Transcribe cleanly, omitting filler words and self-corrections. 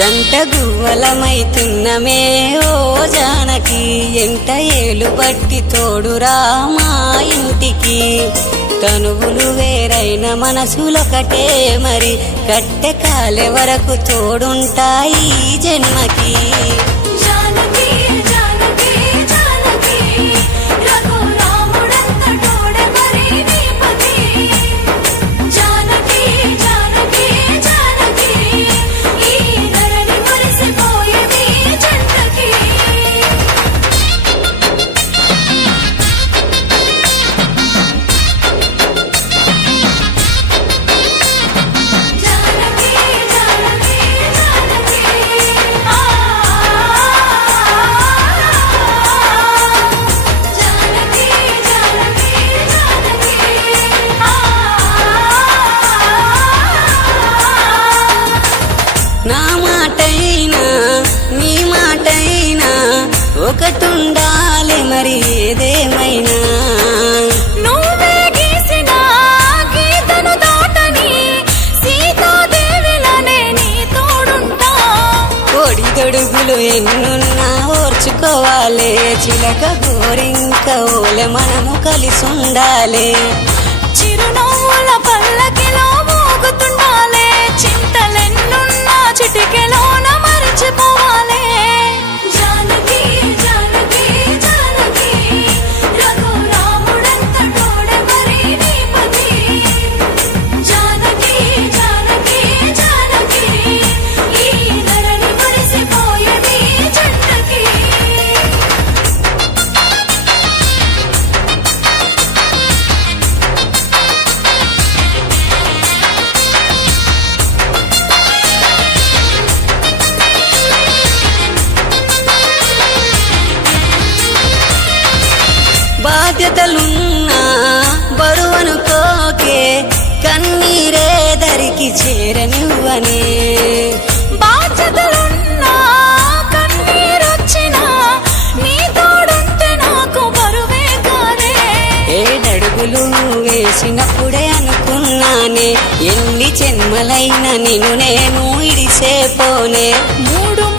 జంట గువ్వలమైతున్నమే ఓ జానకి ఎంట ఏలు బట్టి తోడురా మా ఇంటికి తనువులు వేరైన మనసులొకటే మరి కట్టె కాలే వరకు తోడుంటాయి జన్మకి నా మాటైనా నీ మాటైనా ఒకటుండాలి మరి ఏదేమైనా నువ్వే గీసిన గీతను దాటని సీతాదేవిలానే నీ తోడుంటా ఒడిదొడుగులు ఎన్నున్నా ఓర్చుకోవాలి చిలక గోరింక ఓలె మనము కలిసుండాలి చిరునవ్వుల పల్లకిలో మోగుతుండాలే చింతలెన్నున్నా చిటికెలోన మరిచిపోవాలే జానకి జానకి జానకి రఘురాముడంత తోడే మరి నీ పతి జానకి జానకి జానకి ఈ ధరణి మురిసిపోయే నీ జంటకి బాధ్యతలున్నా బరువనుకోకే కన్నీరే దరికి చేరనివ్వనే బాధ్యతలున్నా కన్నీరొచ్చినా నీ తోడుంటే నాకు బరువే కాదే ఏడడుగులు వేసినప్పుడే అనుకున్నానే ఎన్ని జన్మలైన నిన్ను నేను ఇడిసేపోనే 3